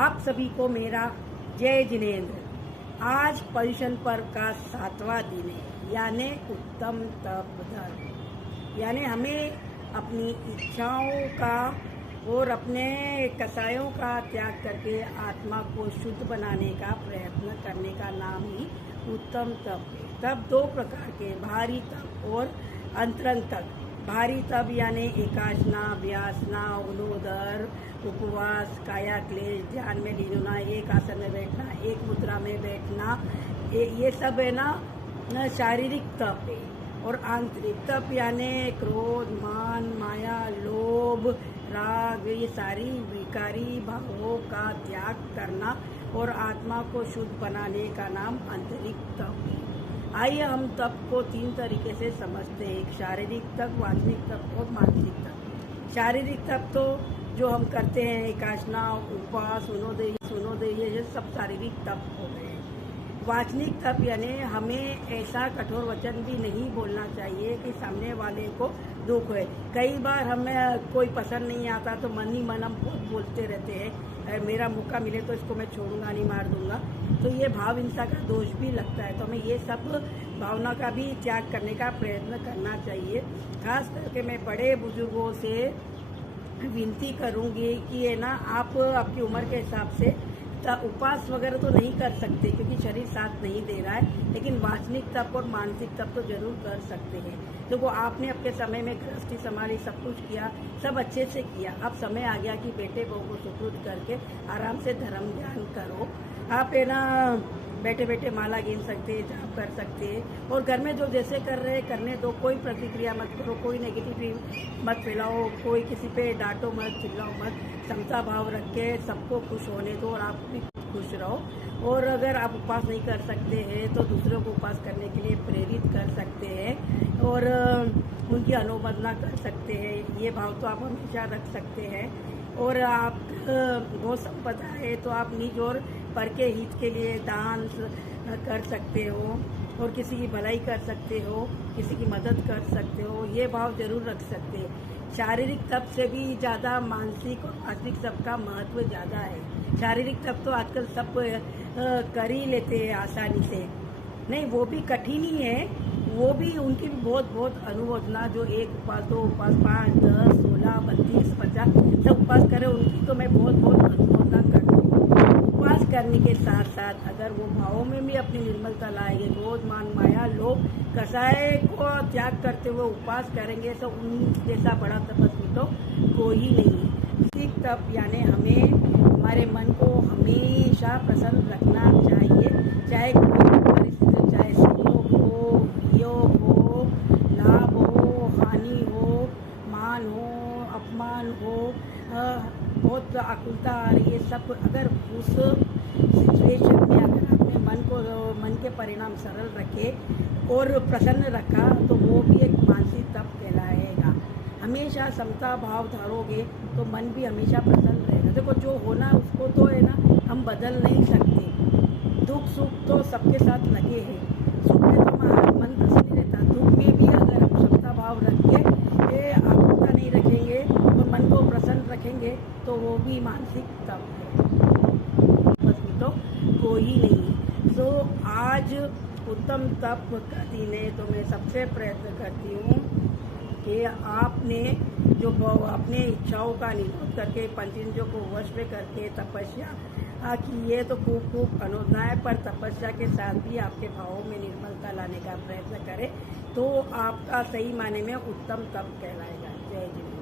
आप सभी को मेरा जय जिनेंद्र। आज पर्युषण पर्व का 7वां दिन है, यानी उत्तम तप धर्म। यानी हमें अपनी इच्छाओं का और अपने कसायों का त्याग करके आत्मा को शुद्ध बनाने का प्रयत्न करने का नाम ही उत्तम तप है। तप दो प्रकार के, भारी तप और अंतरंग तप। भारी तप यानी एकासना, व्यासना, उनोदर, उपवास, काया क्लेश, ध्यान में लीन होना, एक आसन में बैठना, एक मुद्रा में बैठना, ये सब है ना शारीरिक तप है। और आंतरिक तप यानी क्रोध, मान, माया, लोभ, राग, ये सारी विकारी भावों का त्याग करना और आत्मा को शुद्ध बनाने का नाम आंतरिक तप है। आइए हम तप को 3 तरीके से समझते हैं, एक शारीरिक तप, वाचनिक तप और मानसिक तप। शारीरिक तप तो जो हम करते हैं, एकासना, उपवास, सुनोदय, ये सब शारीरिक तप हो गए। वाचनिक तप यानी हमें ऐसा कठोर वचन भी नहीं बोलना चाहिए कि सामने वाले को दुख है। कई बार हमें कोई पसंद नहीं आता तो मन ही मन हम बहुत बोलते रहते हैं, मेरा मौका मिले तो इसको मैं छोड़ूंगा नहीं, मार दूंगा। तो ये भाव हिंसा का दोष भी लगता है। तो हमें ये सब भावना का भी त्याग करने का प्रयत्न करना चाहिए। खास करके मैं बड़े बुजुर्गों से विनती करूंगी कि ये ना आप आपकी उम्र के हिसाब से उपवास वगैरह तो नहीं कर सकते क्योंकि शरीर साथ नहीं दे रहा है, लेकिन वाचनिक तप और मानसिक तप तो जरूर कर सकते हैं। तो वो आपने अपने समय में गृहस्थी संभाली, सब कुछ किया, सब अच्छे से किया। अब समय आ गया कि बेटे बहू को सुपुर्द करके आराम से धर्म ज्ञान करो। आप है ना बैठे बैठे माला गिन सकते हैं, जाप कर सकते हैं, और घर में जो जैसे कर रहे हैं करने दो। कोई प्रतिक्रिया मत करो, कोई नेगेटिव मत फैलाओ, कोई किसी पे डांटो मत, चिल्लाओ मत। समता भाव रख के सबको खुश होने दो और आप भी खुश रहो। और अगर आप उपवास नहीं कर सकते हैं तो दूसरों को उपवास करने के लिए प्रेरित कर सकते हैं और उनकी अनुमोदना कर सकते हैं। ये भाव तो आप हमेशा रख सकते हैं। और आप गौ संपदा है तो आप निज और पर के हित के लिए दान कर सकते हो और किसी की भलाई कर सकते हो, किसी की मदद कर सकते हो। ये भाव जरूर रख सकते हैं। शारीरिक तप से भी ज़्यादा मानसिक और वाचनिक तप का महत्व ज़्यादा है। शारीरिक तप तो आजकल सब कर ही लेते हैं आसानी से, नहीं वो भी कठिन ही है, वो भी उनकी भी बहुत बहुत अनुमोदना। जो एक उपवास, 2 उपवास, 5, 10, 16, 32, 50 सब उपवास करे, उनकी तो मैं बहुत बहुत अनुमोदना करती हूँ। उपवास करने के साथ साथ अगर वो भावों में भी अपनी निर्मलता लाएंगे, क्रोध, मान, माया, लोभ, कसाय को त्याग करते हुए उपवास करेंगे तो उन जैसा बड़ा तपस्वी तो कोई नहीं है। मानसिक तप यानी हमें हमारे मन को हमेशा प्रसन्न रखना चाहिए, चाहे कोई परिस्थिति, चाहे संयोग हो, वियोग हो, लाभ हो, हानि हो, मान हो, अपमान हो, बहुत आकुलता आ रही है, सब अगर उस सिचुएशन में अगर अपने मन के परिणाम सरल रखे और प्रसन्न रखा तो वो भी एक मानसिक तप कहलाएगा। हमेशा समता भाव धारोगे तो मन भी हमेशा प्रसन्न रहेगा। देखो जो होना उसको तो है ना हम बदल नहीं सकते। दुख सुख तो सबके साथ लगे हैं, सुख में तो मन प्रसन्न रहता, दुख में भी अगर हम समता भाव रख के आकुलता नहीं रखेंगे और मन को प्रसन्न रखेंगे तो वो भी मानसिक तप है, तो कोई नहीं। तो आज उत्तम तप का दिन है तो मैं सबसे प्रयत्न करती हूँ कि आपने जो अपने इच्छाओं का निरोध करके पंचेंद्रियों को वश में करके तपस्या की, ये तो खूब खूब अनुमोदना है, पर तपस्या के साथ भी आपके भावों में निर्मलता लाने का प्रयत्न करें तो आपका सही मायने में उत्तम तप कहलाएगा। जय जिनेंद्र।